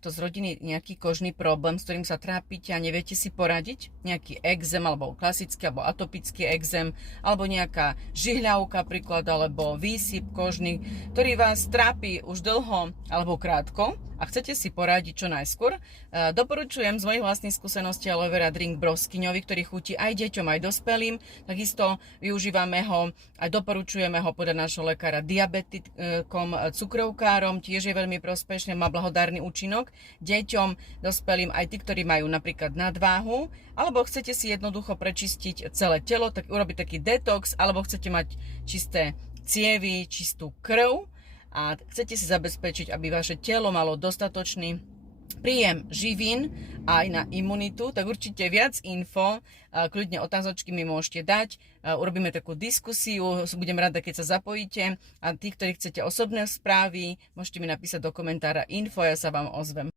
kto z rodiny nejaký kožný problém, s ktorým sa trápite a neviete si poradiť, nejaký exém, alebo klasický, alebo atopický exém, alebo nejaká žihľavka príklad, alebo výsyp kožný, ktorý vás trápi už dlho alebo krátko a chcete si poradiť čo najskôr, doporučujem z mojich vlastných skúseností aloe vera drink broskyňový, ktorý chutí aj deťom, aj dospelým. Takisto využívame ho a doporučujeme ho podľa nášho lekára diabetikom, cukrovkárom, tiež je veľmi prospešný, má blahodárny účinok deťom, dospelým, aj tí, ktorí majú napríklad nadváhu, alebo chcete si jednoducho prečistiť celé telo, tak urobiť taký detox, alebo chcete mať čisté cievy, čistú krv a chcete si zabezpečiť, aby vaše telo malo dostatočný príjem živín aj na imunitu, tak určite viac info, kľudne otázočky mi môžete dať, urobíme takú diskusiu, budem rada, keď sa zapojíte a tí, ktorí chcete osobné správy, môžete mi napísať do komentára info, ja sa vám ozvem.